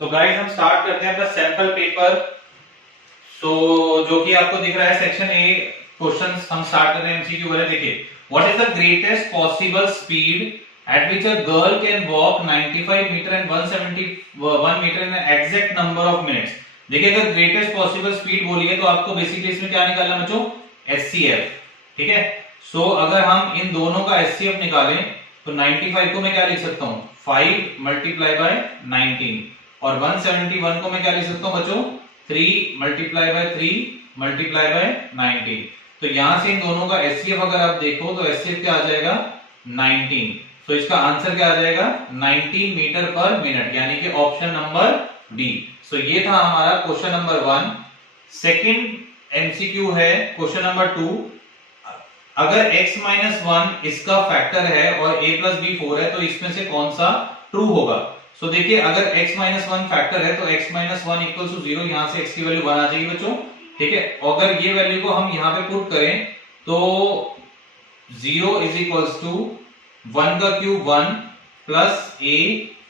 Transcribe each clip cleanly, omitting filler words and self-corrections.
So guys हम start करते हैं अपना सैंपल पेपर। जो कि आपको दिख रहा है सेक्शन ए क्वेश्चंस हम स्टार्ट कर रहे हैं एमसीक्यू वाले। देखिए, what is the greatest possible speed at which a girl can walk 95 metre and 171 metre in exact number of minutes. देखिए, अगर ग्रेटेस्ट पॉसिबल स्पीड बोली है तो आपको बेसिकली इसमें क्या निकालना बच्चों, एचसीएफ। ठीक है, अगर हम इन दोनों का एचसीएफ निकालें तो 95 को मैं क्या लिख सकता हूं, 5 मल्टीप्लाई बाय 19, और 171 को मैं क्या लिख सकता हूं बच्चों, 3 मल्टीप्लाई बाय 3 मल्टीप्लाई बाय 19। तो यहां से इन दोनों का एचसीएफ अगर आप देखो तो एचसीएफ क्या आ जाएगा, 19। तो इसका आंसर क्या आ जाएगा, 19 मीटर पर मिनट, यानी कि ऑप्शन नंबर डी। ये था हमारा क्वेश्चन नंबर 1। सेकंड एमसीक्यू है क्वेश्चन नंबर 2। अगर x माइनस 1 इसका फैक्टर है और a प्लस बी 4 है तो इसमें से कौन सा ट्रू होगा। देखिए, अगर x माइनस 1 फैक्टर है तो x माइनस 1 इक्वल टू 0, यहां से x की वैल्यू 1 आ जाएगी बच्चों। ठीक है, अगर ये वैल्यू को हम यहां पे पुट करें तो 0 इज इक्वल्स टू 1 का cube 1 plus a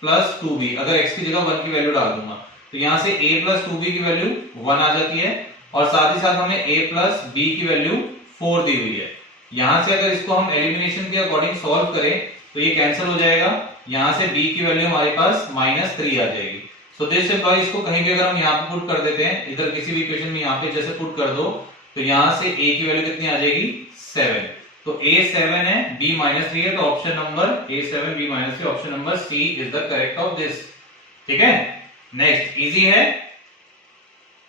plus 2b। अगर x की जगह 1 की वैल्यू डाल दूंगा तो यहां से a प्लस 2b की वैल्यू 1 आ जाती है, और साथ ही साथ हमें a प्लस b की वैल्यू 4 दी हुई है। यहां से अगर इसको हम एलिमिनेशन के अकॉर्डिंग सॉल्व करें तो ये कैंसिल हो जाएगा, यहां से b की वैल्यू हमारे पास -3 आ जाएगी। दिस इंप्लॉइज को कहीं भी अगर हम यहां पे पुट कर देते हैं, इधर किसी भी इक्वेशन में यहां पे जैसे पुट कर दो तो यहां से a की वैल्यू कितनी आ जाएगी, 7। तो a 7 है, b -3 है, तो option number a 7 b -3 option number c is the correct of this. ठीक है, नेक्स्ट इजी है।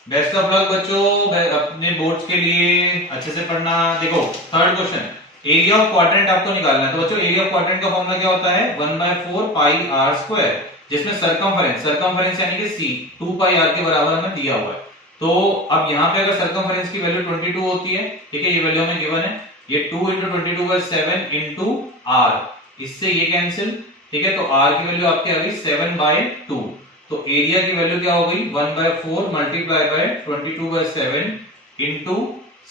बेस्ट ऑफ लक बच्चों अपने बोर्ड्स के लिए, अच्छे से पढ़ना। देखो third question, area of quadrant आपको निकालना है। तो बच्चों एरिया ऑफ क्वाड्रेंट का फॉर्मूला क्या होता है, 1/4 पाई आर स्क्वायर, जिसमें सरकमफेरेंस यानी कि c 2 पाई आर के बराबर हमें दिया हुआ है। तो अब यहाँ पे अगर सरकमफेरेंस की वैल्यू 22 होती है, ठीक है, ये वैल्यू हमें गिवन है, ये 2 × 22/7 इंटू आर, इससे ये कैंसिल। ठीक है, तो आर की वैल्यू आपकी आ गई 7/2। तो एरिया की वैल्यू क्या हो गई, 1/4 मल्टीप्लाई बाय 22/7 इंटू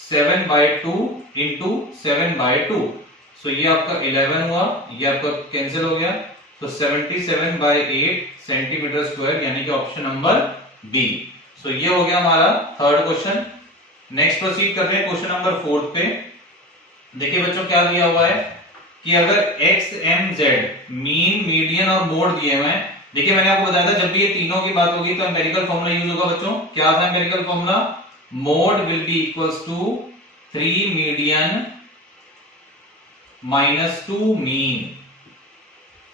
7/2 इंटू 7/2। ये आपका 11 हुआ, ये आपका कैंसिल हो गया। 77/8 सेंटीमीटर स्क्वायर, यानी कि ऑप्शन नंबर बी। ये हो गया हमारा थर्ड क्वेश्चन। नेक्स्ट प्रोसीड करते हैं क्वेश्चन नंबर 4 पे। देखिए बच्चों क्या दिया हुआ है कि अगर x m z mean, median और मोड दिए हुए हैं। देखिए मैंने आपको बताया था जब भी ये तीनों की बात होगी तो एम्पिरिकल फॉर्मूला यूज होगा बच्चों। क्या था empirical formula, mode will be equals to 3 median -2 mean.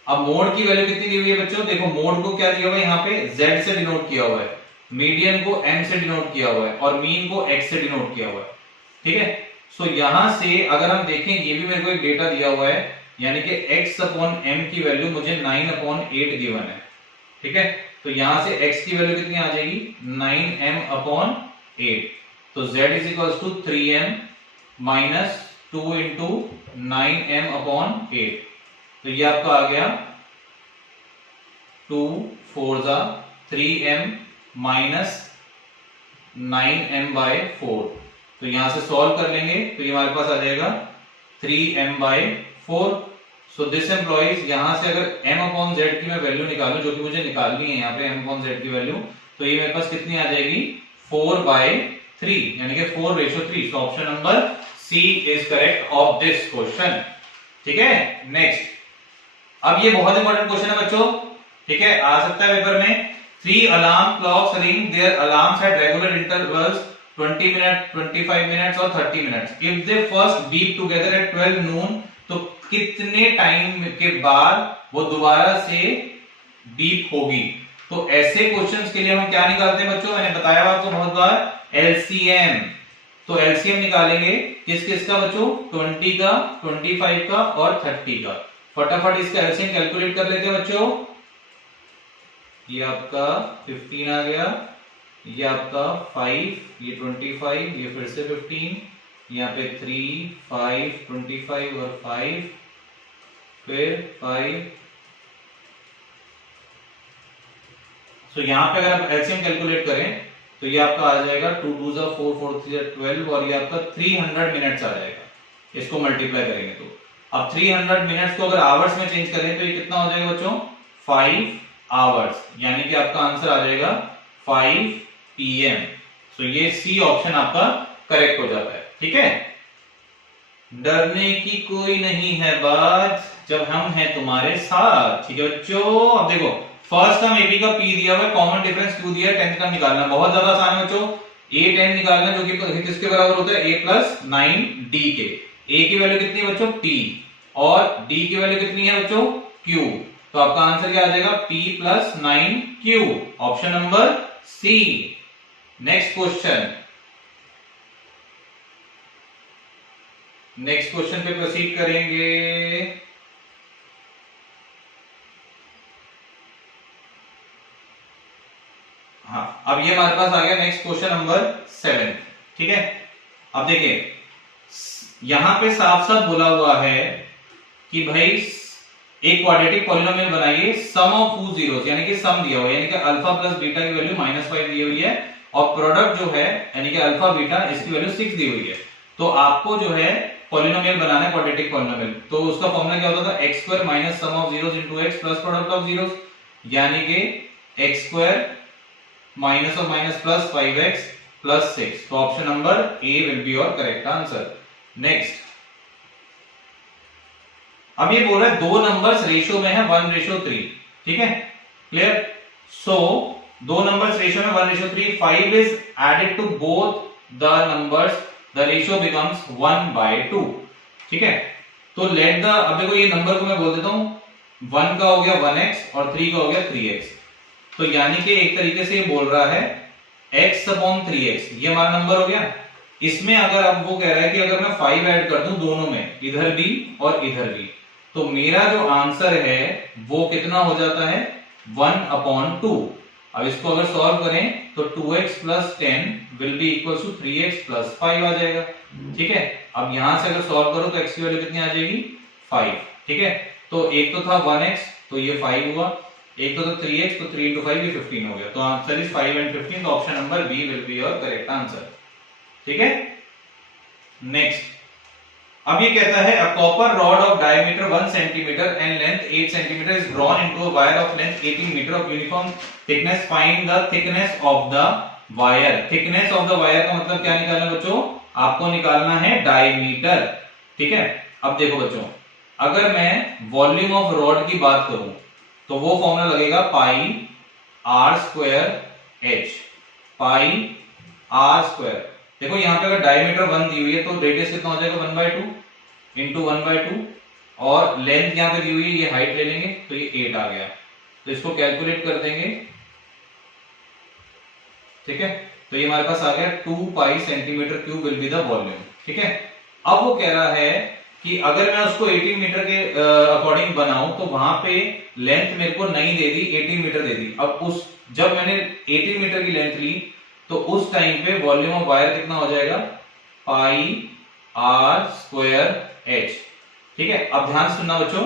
अब मोड की वैल्यू कितनी दी हुई है बच्चों, देखो मोड को क्या दिया हुआ है, यहाँ पे z से डिनोट किया हुआ है, मीडियन को m से डिनोट किया हुआ है, और मीन को x से डिनोट किया हुआ है। ठीक है, यहां से अगर हम देखें, ये भी मेरे को एक डेटा दिया हुआ है, यानी कि x/m की वैल्यू मुझे 9/8 गिवन है। ठीक है, तो यहां से x की वैल्यू कितनी आ जाएगी, 9m/8। तो z is equals to 3m - 2 into 9m/8। तो ये आपका आ गया 2 4 3m - 9m/4। तो यहां से सॉल्व कर लेंगे तो ये हमारे पास आ जाएगा 3m/4। दिस एम्प्लॉइज, यहां से अगर m/z की मैं वैल्यू निकालूं, जो कि मुझे निकालनी है यहाँ पे m/z की वैल्यू, तो ये मेरे पास कितनी आ जाएगी, 4/3, यानी कि 4:3। Option number C is correct of this question. ठीक है, नेक्स्ट। अब ये बहुत इंपॉर्टेंट क्वेश्चन है बच्चों। ठीक है, आ सकता है पेपर में। 3 alarm clocks ring their alarms at regular intervals 20 minute, 25 minutes और 30 minutes. If they first beep together at 12 noon, तो कितने टाइम के बाद वो दोबारा से बीप होगी। तो ऐसे क्वेश्चंस के लिए हम क्या निकालते हैं बच्चों, मैंने बताया आपको बहुत बार, एलसीएम। तो एलसीएम निकालेंगे किस किस का बच्चों, 20 का, 25 का और 30 का। फटाफट इसका एलसीएम कैलकुलेट कर लेते हैं बच्चों। ये आपका 15 आ गया, ये आपका 5, ये 25, ये फिर से 15, यहाँ पे 3 5 25 और 5, फिर 5। यहाँ पे अगर आप एलसीएम कैलकुलेट करें तो ये आपका आ जाएगा 2 2 4 4 3 12, और ये आपका 300 मिनट्स आ जाएगा। इसको मल्टीप्लाई करेंगे तो अब 300 मिनट्स को अगर आवर्स में चेंज करें तो ये कितना हो जाएगा बच्चों, 5 आवर्स, यानी कि आपका आंसर आ जाएगा 5 PM। सो ये सी ऑप्शन आपका करेक्ट हो जाता है। ठीक है, डरने की कोई नहीं है बात जब हम हैं तुम्हारे साथ। ठीक है बच्चों, अब देखो फर्स्ट टर्म एबी का पी दिया हुआ है, कॉमन डिफरेंस क्यू दिया है, 10 का निकालना बहुत ज्यादा आसान है बच्चों। ए 10 निकालना जो कि किसके बराबर होता है, a प्लस 9d के। a की वैल्यू कितनी है बच्चों, t, और d की वैल्यू कितनी है बच्चों, q। तो आपका आंसर क्या आ जाएगा, p plus 9q, option number C. Next question, next question पे प्रोसीड करेंगे। हाँ, अब ये हमारे पास आ गया नेक्स्ट क्वेश्चन नंबर 7। ठीक है, अब देखिए यहां पे साफ साफ बोला हुआ है कि भाई एक क्वाड्रेटिक पॉलिनोमियल बनाइए, सम ऑफ टू जीरोस, यानी कि सम दिया हुआ है, यानी कि अल्फा प्लस बीटा की वैल्यू -5 दी हुई है, और प्रोडक्ट जो है यानी कि अल्फा बीटा इसकी वैल्यू 6 दी हुई है। तो आपको जो है पॉलिनोमियल बनाना है, क्वाड्रेटिक पॉलिनोमियल। तो उसका फॉर्मूला क्या होता था, x square minus sum of zeros into x plus product of zeros, यानी कि x square minus of minus plus 5x plus 6। तो option number A will be your correct answer. Next, अब ये बोल रहा है दो नंबर्स रेशियो में है 1:3। ठीक है, क्लियर। सो दो नंबर्स रेशियो में 1:3, 5 is added to both the numbers, the ratio becomes 1/2। ठीक है, तो लेट द, अब देखो ये नंबर को मैं बोल देता हूं, 1 का हो गया 1x और 3 का हो गया 3x। तो यानी कि एक तरीके से ये बोल रहा है x/3x, ये हमारा नंबर हो गया। इसमें अगर अब वो कह रहा है कि अगर मैं 5 ऐड कर दूं दोनों में, इधर भी और इधर भी, तो मेरा जो आंसर है वो कितना हो जाता है, 1/2। अब इसको अगर सॉल्व करें तो 2x plus 10 will be equal to 3x plus 5 आ जाएगा। ठीक है, अब यहां से अगर सॉल्व करो तो x की वैल्यू कितनी आ जाएगी, 5। ठीक है, तो एक तो था 1x, तो ये 5 हुआ, एक तो था 3x, तो 3 into 5 ये 15 हो गया। तो आंसर इज 5 and 15। तो option number B will be your correct answer. ठीक है, नेक्स्ट, अब ये कहता है a copper rod of diameter 1 centimetre and length 8 centimetre is drawn into a wire of length 18 metre of uniform thickness, find the thickness of the wire. Thickness of the wire का मतलब क्या निकालना है बच्चों, आपको निकालना है डायमीटर। ठीक है, अब देखो बच्चों, अगर मैं वॉल्यूम ऑफ रॉड की बात करूं तो वो फॉर्मूला लगेगा pi R square H, pi R square. देखो यहां पे अगर डायमीटर 1 दी हुई है तो रेडियस कितना हो जाएगा, 1/2 इंटू 1/2, और लेंथ यहां पे दी हुई है, ये हाइट ले लेंगे तो ये 8 आ गया। तो इसको कैलकुलेट कर देंगे। ठीक है, तो ये हमारे पास आ गया 2 पाई centimetre cube will be the volume. ठीक है, अब वो कह रहा है कि अगर मैं उसको 18 मीटर के अकॉर्डिंग बनाऊं तो वहां पे लेंथ मेरे को नहीं दे दी, 18 मीटर दे दी। अब उस जब मैंने 18 मीटर की लेंथ ली तो उस टाइम पे वॉल्यूम ऑफ वायर कितना हो जाएगा, पाई आर स्क्वायर एच। ठीक है, अब ध्यान सुनना बच्चों,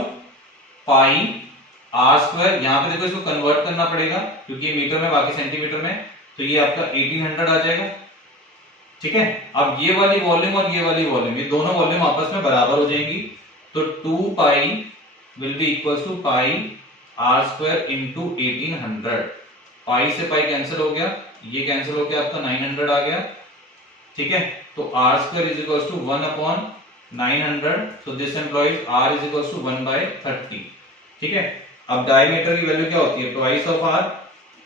पाई आर स्क्वायर, यहां पे देखो इसको कन्वर्ट करना पड़ेगा क्योंकि ये मीटर में बाकी सेंटीमीटर में, तो ये आपका 1800 आ जाएगा। ठीक है, अब ये वाली वॉल्यूम और ये वाली वॉल्यूम, ये दोनों वॉल्यूम आपस में बराबर हो जाएंगी। तो 2 pi will be equal to pi R square into 1800। Pi से पाई कैंसिल हो गया, ये कैंसिल हो गया, आपका 900 आ गया। ठीक है, तो r square is equal to 1/900। So this implies r is equal to 1/30। ठीक है, अब डायमीटर की वैल्यू क्या होती है, ट्वाइस ऑफ आर,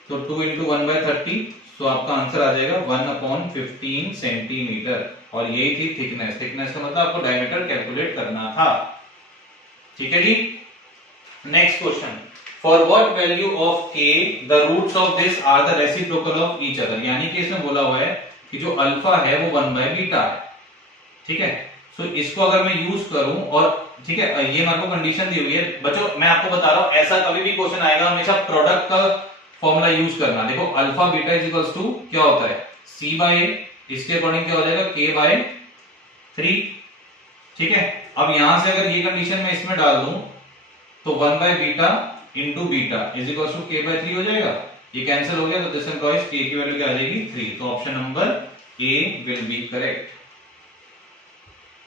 तो 2 इंटू 1/30। सो आपका आंसर आ जाएगा 1/15 सेंटीमीटर, और यही थी थिकनेस। थिकनेस का मतलब आपको डायमीटर कैलकुलेट करना था। ठीक है जी, next question, for what value of k the roots of this are the reciprocal of each other. यानी कि इसमें बोला हुआ है कि जो अल्फा है वो 1/बीटा है। ठीक है, सो इसको अगर मैं यूज करूं, और ठीक है ये मेरे को कंडीशन दी हुई है बच्चों, मैं आपको बता रहा हूं ऐसा कभी भी क्वेश्चन आएगा हमेशा प्रोडक्ट का फॉर्मूला यूज करना। देखो alpha beta is equals to क्या होता है, c/a, इसके अकॉर्डिंग क्या हो जाएगा, k/3। ठीक है, अब यहां से अगर ये कंडीशन मैं इसमें डाल दूं तो 1/बीटा into beta is equals to k/3 हो जाएगा। ये कैंसिल हो गया, तो दिस इंप्लॉइज k की वैल्यू क्या आ जाएगी, 3। तो option number A will be correct.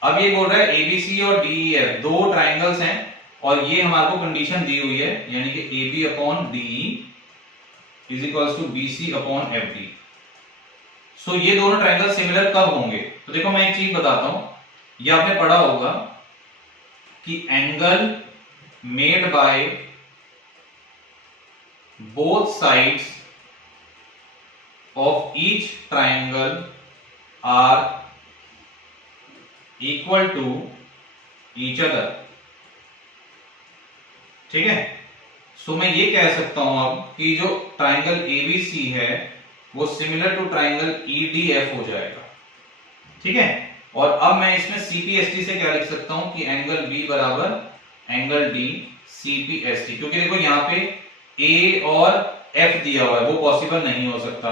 अब ये बोल रहा है एबीसी और डीईएफ दो ट्राइंगल्स हैं, और ये हमारे को कंडीशन दी हुई है, यानी कि AB upon DE is equals to BC upon FD। So ये दोनों ट्रायंगल सिमिलर कब होंगे? तो देखो मैं एक चीज बताता हूं, ये आपने पढ़ा होगा कि angle made by both sides of each triangle are equal to each other. ठीक है, सो मैं ये कह सकता हूं अब कि जो ट्रायंगल ABC है वो सिमिलर टू ट्रायंगल EDF हो जाएगा। ठीक है, और अब मैं इसमें CPST से क्या लिख सकता हूं कि एंगल B बराबर एंगल D CPST, क्योंकि देखो यहाँ पे A और F दिया हुआ है, वो पॉसिबल नहीं हो सकता,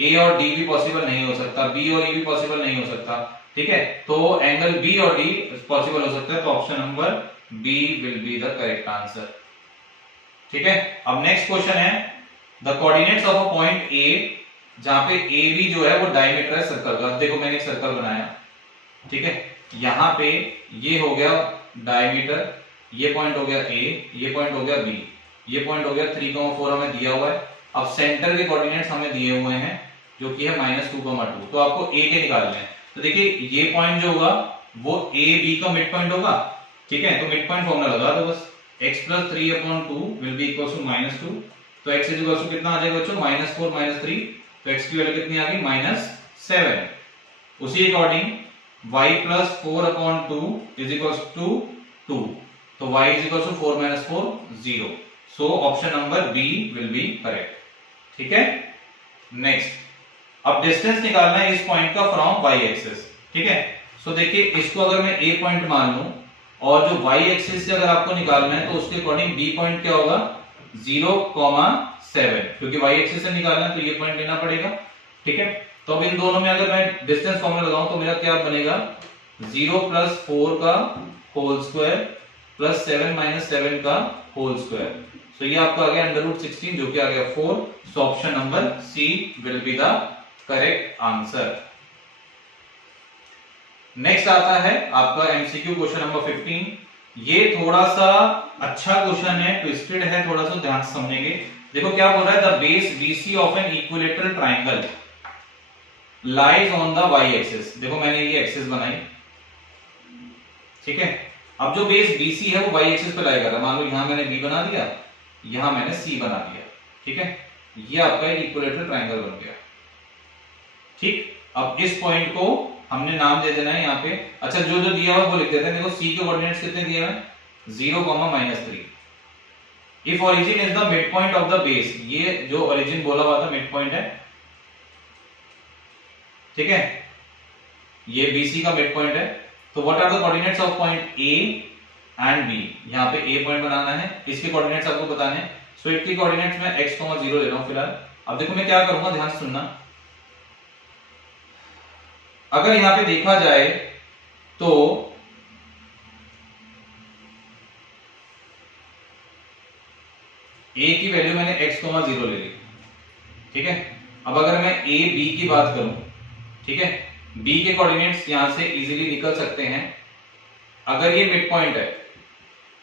A और D भी पॉसिबल नहीं हो सकता, B और E भी पॉसिबल नहीं हो सकता। ठीक है, तो एंगल B और D पॉसिबल हो सकता है, तो option number B will be the correct answer. ठीक है, अब नेक्स्ट क्वेश्चन है the coordinates of a point A, जहां पे AB जो है वो डायमीटर है सर्कल का। देखो मैंने एक सर्कल बनाया, ठीक है, यहां पे ये हो गया डायमीटर, ये पॉइंट हो गया A, ये पॉइंट हो गया B, ये पॉइंट हो गया 3,4 हमें दिया हुआ है। अब सेंटर के कोऑर्डिनेट्स हमें दिए हुए हैं जो कि है -2,2, तो आपको A के निकालने हैं। तो देखिए ये पॉइंट जो होगा वो AB का मिड पॉइंट होगा। ठीक है, तो मिड पॉइंट फॉर्मूला लगा दो बस, x + 3/2 will be equal to -2, तो x इज इक्वल टू कितना आ जाएगा बच्चों, -4 -3, तो x की वैल्यू कितनी आ गई -7। उसी according y + 4/2 is equal to 2, तो y is equal to 4 - 4 0, so option number B will be correct. ठीक है, नेक्स्ट अब डिस्टेंस निकालना है इस पॉइंट का फ्रॉम y एक्सिस। ठीक है, सो देखिए इसको अगर मैं a पॉइंट मान लूं और जो y एक्सिस से अगर आपको निकालना है तो उसके अकॉर्डिंग b पॉइंट क्या होगा 0,7, क्योंकि y एक्सिस से निकालना है तो ये पॉइंट लेना पड़ेगा। ठीक है, तो अब इन दोनों में अगर मैं डिस्टेंस फॉर्मूला लगाऊं तो मेरा क्या बनेगा 0 + 4 का होल स्क्वायर प्लस 7 - 7 का होल स्क्वायर, तो ये आपका आ गया √16 जो कि आ गया 4, so option number C will be the correct answer. Next आता है आपका एमसीक्यू क्वेश्चन नंबर 15। ये थोड़ा सा अच्छा क्वेश्चन है, ट्विस्टेड है, थोड़ा सा ध्यान से समझेंगे। देखो क्या बोल रहा है, the base BC of an equilateral triangle lies on the y axis. देखो मैंने ये एक्सिस बनाई, ठीक है, अब जो बेस BC है वो y एक्सिस पे लाई कर रहा है। मान लो यहां मैंने B बना दिया, यहां मैंने C बना दिया। ठीक है, ये आपका एक इक्विलेटरल ट्रायंगल बन गया। ठीक, अब इस पॉइंट को हमने नाम दे देना है यहाँ पे। अच्छा, जो जो दिया हुआ वो लिख देते हैं। देखो C के कोऑर्डिनेट्स कितने दिए हैं 0, -3। If origin is the mid point of the base, ये जो ओरिजिन बोला हुआ था मिड पॉइंट है। ठीक है, ये BC का मिड पॉइंट है, तो what are the coordinates of point A and B। यहाँ पे A पॉइंट बनाना है, इसके कोऑर्डिनेट्स आपको बताने हैं। सो इसके कोऑर्डिनेट्स में x, 0 ले रहा हूं फिलहाल। अब देखो मैं क्या करूंगा, ध्यान से सुनना। अगर यहां पे देखा जाए तो A की वैल्यू मैंने x, 0 ले ली। ठीक है, अब अगर मैं A B की बात करूं, ठीक है, B के कोऑर्डिनेट्स यहां से इजीली निकल सकते हैं। अगर ये मिड पॉइंट है,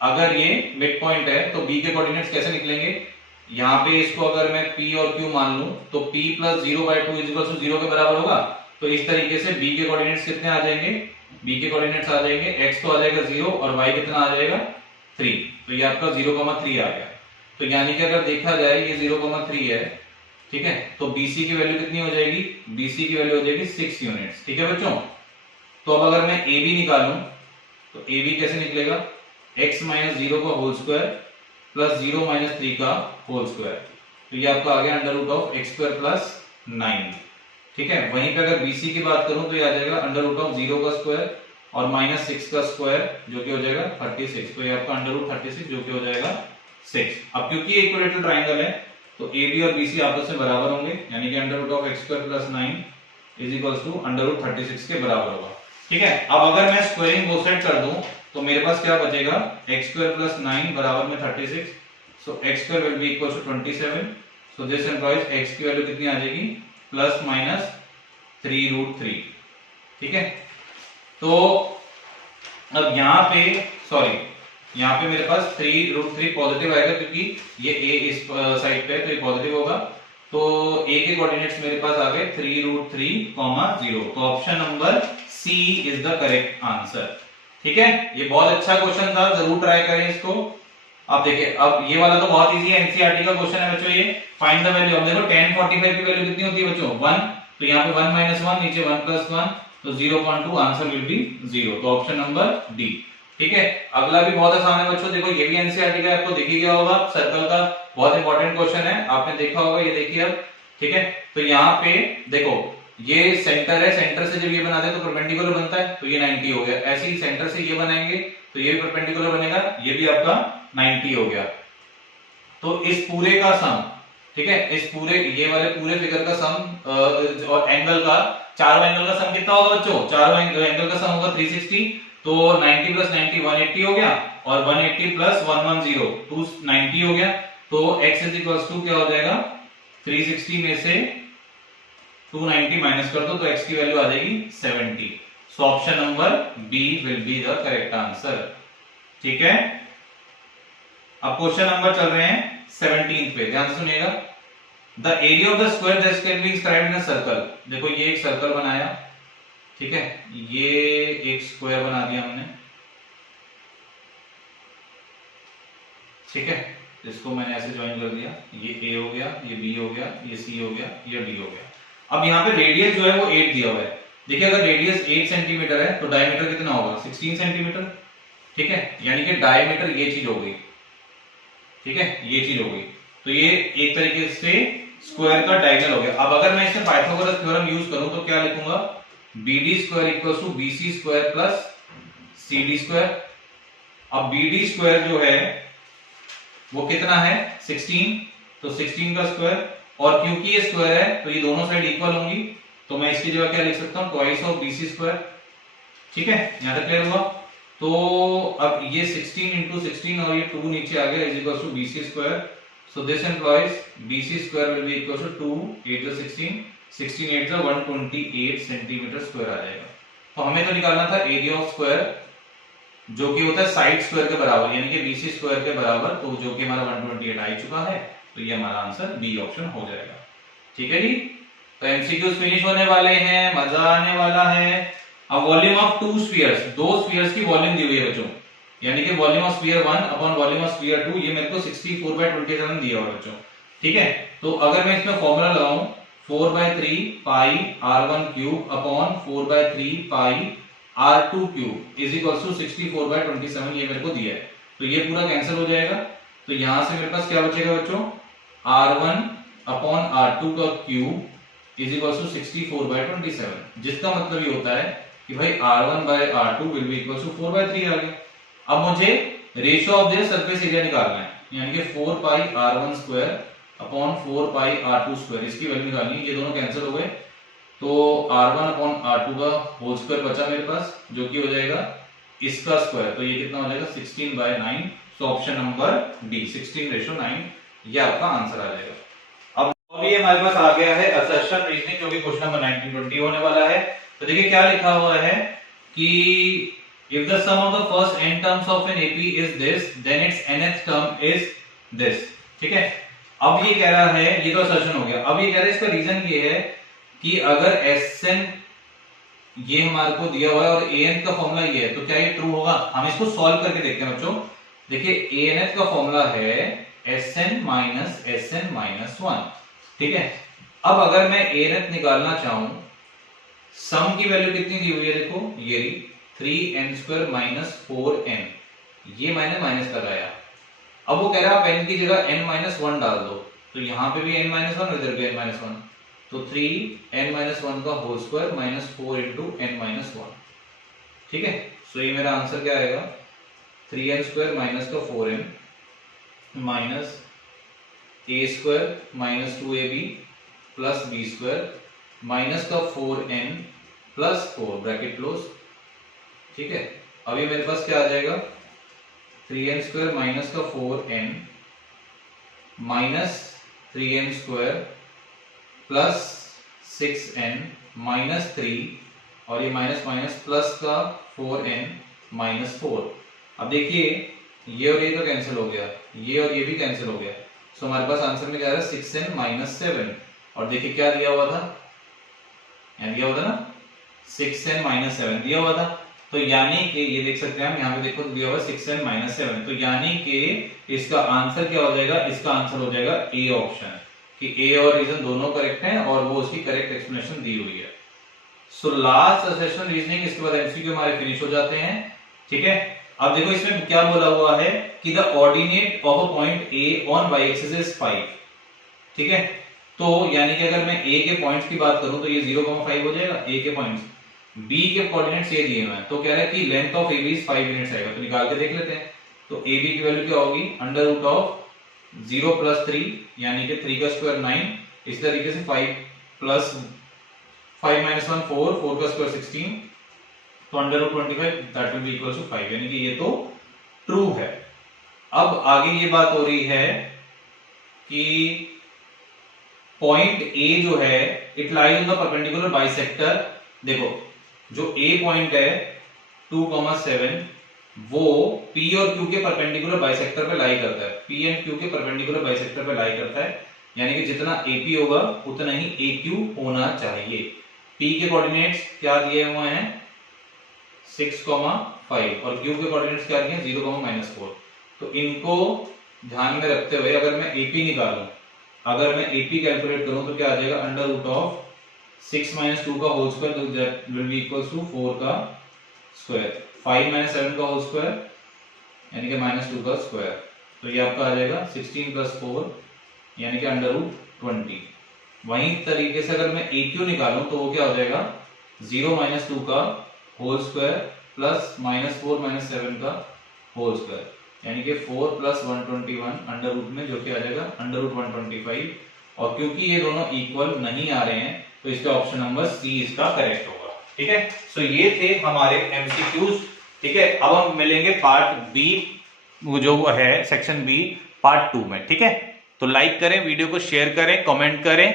अगर ये मिड पॉइंट है तो B के कोऑर्डिनेट्स कैसे निकलेंगे, यहां पे इसको अगर मैं P और Q मान लूं तो P + 0/2 इज इक्वल टू 0 के बराबर होगा। तो इस तरीके से B के कोऑर्डिनेट्स कितने आ जाएंगे, B के कोऑर्डिनेट्स आ जाएंगे x तो आ जाएगा 0 और y कितना आ जाएगा 3, तो ये आपका 0,3 आ गया। तो यानी कि अगर देखा जाए ये 0,3 है, ठीक है, तो BC की वैल्यू कितनी हो जाएगी, BC की वैल्यू हो जाएगी 6 यूनिट्स। ठीक है बच्चों, तो अब अगर मैं AB निकालूं तो AB कैसे निकलेगा, x - 0 का होल स्क्वायर प्लस 0 - 3 का होल स्क्वायर, तो ये आपका आ गया √(x² + 9)। ठीक है, वहीं पे अगर BC की बात करूं तो ये आ जाएगा √0 का स्क्वायर और -6 का स्क्वायर जो कि हो जाएगा 36, तो ये आपका √36 जो कि हो जाएगा 6। अब क्योंकि ये इक्विलेटरल ट्रायंगल है तो AB और BC आपस में बराबर होंगे, यानी कि √(x² + 9) इज इक्वल्स टू √36 के बराबर होगा। ठीक है, अब अगर मैं स्क्वायरिंग बोथ साइड कर दूं तो मेरे पास क्या बचेगा, x² + 9 बराबर में 36, so x² will be equal to 27, so this implies x की वैल्यू कितनी आ जाएगी ±3√3। ठीक है, तो अब यहां पे यहाँ पे मेरे पास 3√3 पॉजिटिव आएगा क्योंकि ये a इस साइड पे है तो ये पॉजिटिव होगा। तो a के कोऑर्डिनेट्स मेरे पास आ गए 3√3, 0। तो option number C is the correct answer. ठीक है, ये बहुत अच्छा क्वेश्चन था, जरूर ट्राई करें इसको। अब देखिए, अब ये वाला तो बहुत इजी है, एनसीईआरटी का क्वेश्चन है बच्चों ये। Find the value. अब देखो tan 45 की वैल्यू कितनी होती है बच्चों, 1। तो यहाँ पे 1 - 1, नीचे 1 + 1, तो 0.2, आंसर विल बी 0। तो ऑप्शन नंबर डी। ठीक है, अगला भी बहुत आसान है बच्चों, देखो ये भी एनसीईआरटी का आपको दिख ही गया होगा, सर्कल का बहुत इंपॉर्टेंट क्वेश्चन है, आपने देखा होगा, ये देखिए अब। ठीक है, तो यहाँ पे देखो ये सेंटर है, सेंटर से जब ये बनाते हैं तो परपेंडिकुलर बनता है, तो ये 90 हो गया। ऐसे ही सेंटर से ये बनाएंगे तो ये भी परपेंडिकुलर बनेगा, ये भी आपका 90 हो गया। तो इस पूरे का सम, ठीक है, इस पूरे ये वाले पूरे फिगर का सम और एंगल का, चारों एंगल का सम कितना होगा बच्चों, चारों एंगल का सम होगा 360। तो 90 + 90 180 हो गया, और 180 + 110 290 हो गया। तो x = क्या हो जाएगा, 360 में से 290 माइनस कर दो तो x की वैल्यू आ जाएगी 70। So option number B will be the correct answer. ठीक है, अब क्वेश्चन नंबर चल रहे हैं 17 पे, ध्यान से सुनिएगा। The area of the square that can be described in a circle. देखो ये एक सर्कल बनाया, ठीक है, ये एक स्क्वायर बना दिया हमने। ठीक है, इसको मैंने ऐसे ज्वाइन कर दिया, ये a हो गया, ये b हो गया, ये c हो गया, ये d हो गया। अब यहाँ पे रेडियस जो है वो 8 दिया हुआ है। देखिए अगर रेडियस 8 सेंटीमीटर है तो डायमीटर कितना होगा, 16 सेंटीमीटर। ठीक है, यानी कि डायमीटर ये चीज हो गई। ठीक है, ये चीज हो गई। तो ये एक तरीके से स्क्वायर का डायगोनल हो गया। अब अगर मैं इसमें पाइथागोरस थ्योरम यूज करूं तो क्या लिखूंगा, BD² = BC² + CD²। अब BD² जो है वो कितना है, 16, तो 16 का स्क्वायर, और क्योंकि ये स्क्वायर है तो ये दोनों साइड इक्वल होंगी, तो मैं इसकी जगह क्या लिख सकता हूं, ट्वाइस ऑफ BC²। ठीक है, यहां तक क्लियर हुआ। तो अब ये 16 × 16 और ये 2 नीचे आ गया, = BC²। So this implies BC² will be = 2 8 × 16 16 8 = 128 centimetre square आ जाएगा। तो हमें तो निकालना था एरिया ऑफ स्क्वायर, जो कि होता है साइड स्क्वायर के बराबर, यानी कि BC² के बराबर, तो जो कि हमारा 128 आ चुका है, तो ये हमारा आंसर बी ऑप्शन हो जाएगा। ठीक है जी, तो एमसीक्यूज फिनिश होने वाले हैं, मजा आने वाला है। अब वॉल्यूम ऑफ 2 स्फीयर्स, 2 स्फीयर्स की वॉल्यूम दी हुई है बच्चों, यानी कि volume of sphere 1 upon volume of sphere 2, ये मेरे को 64/27 दिया हुआ बच्चों। ठीक है, तो अगर मैं इसमें फॉर्मूला लगाऊं, 4/3 पाई r1³ अपॉन 4/3 पाई r2³ = 64/27, ये मेरे को दिया है। तो ये पूरा कैंसिल हो जाएगा, तो यहां से मेरे पास क्या बचेगा बच्चों, r1 अपॉन r2³ = 64/27, जिसका मतलब ये होता है कि भाई r1/r2 विल बी = 4/3 आ गया। अब मुझे ratio of their surface area निकालना है, यानी कि 4 पाई r1² अपॉन 4 पाई r2², इसकी वैल्यू निकालनी है। ये दोनों कैंसिल हो गए, तो r1 अपॉन r2 का होल स्क्वायर बचा मेरे पास, जो कि हो जाएगा इसका स्क्वायर, तो ये कितना हो जाएगा 16/9। तो ऑप्शन नंबर डी 16:9 ये आपका आंसर आ जाएगा। अब ये हमारे पास आ गया है असर्शन रीजनिंग, जो कि क्वेश्चन नंबर 1920 होने वाला है। तो देखिए क्या लिखा हुआ है कि if the sum of the first n terms of an AP is this, then its nth term is this। ठीक है, अब ये कह रहा है, ये तो असर्शन हो गया। अब ये कह रहा है, इसका रीजन ये है कि अगर Sn ये हमारे को दिया हुआ है और An का फॉर्मूला ये है, तो क्या ये ट्रू होगा। हम इसको सॉल्व करके देखते हैं बच्चों। देखिए Anth का फॉर्मूला है Sn - Sn - 1। ठीक है, अब अगर मैं Anth निकालना चाहूं, सम की वैल्यू कितनी दी हुई है, देखो ये 3n² - 4n, ये मैंने माइनस कराया। अब वो कह रहा है आप n की जगह n - 1 डाल दो, तो यहां पे भी n - 1 और इधर भी n - 1, तो 3n - 1 का होल स्क्वायर -4 × n - 1। ठीक है, सो ये मेरा आंसर क्या आएगा, 3n² - का 4n minus a² - 2ab plus b² minus का 4n प्लस 4 ब्रैकेट क्लोज। ठीक है, अभी मेरे पास क्या आ जाएगा, 3n² माइनस का 4n minus 3n² plus 6n minus 3, और ये माइनस माइनस प्लस का 4n माइनस 4। अब देखिए ये और ये तो कैंसिल हो गया, ये और ये भी कैंसिल हो गया। सो हमारे पास आंसर में क्या आ रहा है 6n-7। और देखिए क्या दिया हुआ था, दिया हुआ था ना 6n-7 दिया हुआ था। तो यानी कि ये देख सकते हैं हम यहाँ पे देखो दिया हुआ 6n-7। तो यानी कि इसका आंसर क्या हो जाएगा, इसका आंसर हो जाएगा ए ऑप्शन, कि ए और रीजन दोनों करेक्ट हैं और वो उसकी करेक्ट एक्सप्लेनेशन दी हुई है। सो लास्ट असेशन रीजनिंग, इसके बाद एमसीक्यू हमारे फिनिश हो जाते हैं। ठीक है, अब देखो इसमें क्या बोला हुआ है कि the ordinate of a point A on y axis is 5। ठीक है, तो यानी कि अगर मैं ए के पॉइंट्स की बात करूं तो ये 0,5 हो जाएगा ए के पॉइंट्स। बी के कोऑर्डिनेट्स ये दिए हुए हैं, तो कह रहा है कि length of A B is 5 units आएगा, तो निकाल के देख लेते हैं। तो ए बी की वैल्यू क्या होगी, अंडर रूट ऑफ 0 + 3 यानी कि 3 का स्क्वायर 9, इस तरीके से 5 + 5 - 1 4, 4 का स्क्वायर 16, तो under root 25 that will be equal to 5, यानी कि ये तो ट्रू है। अब आगे ये बात हो रही है कि पॉइंट ए जो है it lies on the perpendicular bisector. देखो जो ए पॉइंट है 2,7 वो पी और क्यू के परपेंडिकुलर बाइसेक्टर पे लाई करता है, पी एंड क्यू के परपेंडिकुलर बाइसेक्टर पे लाई करता है, यानी कि जितना एपी होगा उतना ही एक्यू होना चाहिए। पी के कोऑर्डिनेट्स क्या दिए हुए हैं 6,5 और क्यू के कोऑर्डिनेट्स क्या दिए हैं 0,-4। तो इनको ध्यान में रखते हुए अगर मैं एपी निकालूं, अगर मैं एपी कैलकुलेट करूं तो क्या आ जाएगा अंडर रूट ऑफ 6 - 2 का होल स्क्वायर, तो that will be equal to 4 का स्क्वायर, 5 - 7 का होल स्क्वायर यानी कि -2 का स्क्वायर, तो ये आपका आ जाएगा 16 + 4 यानी कि अंडर रूट 20। वहीं तरीके से अगर मैं AQ निकालूं तो वो क्या हो जाएगा 0 - 2 का होल स्क्वायर प्लस -4 - 7 का होल स्क्वायर, यानी कि 4 + 121 अंडर रूट में, जो कि आ जाएगा अंडर रूट 125। और क्योंकि ये दोनों इक्वल नहीं आ रहे हैं तो इसका ऑप्शन नंबर सी इसका करेक्ट होगा। ठीक है, सो ये थे हमारे एमसीक्यूज। ठीक है, अब हम मिलेंगे पार्ट बी, जो है सेक्शन बी पार्ट 2 में। ठीक है, तो लाइक करें, वीडियो को शेयर करें, कमेंट करें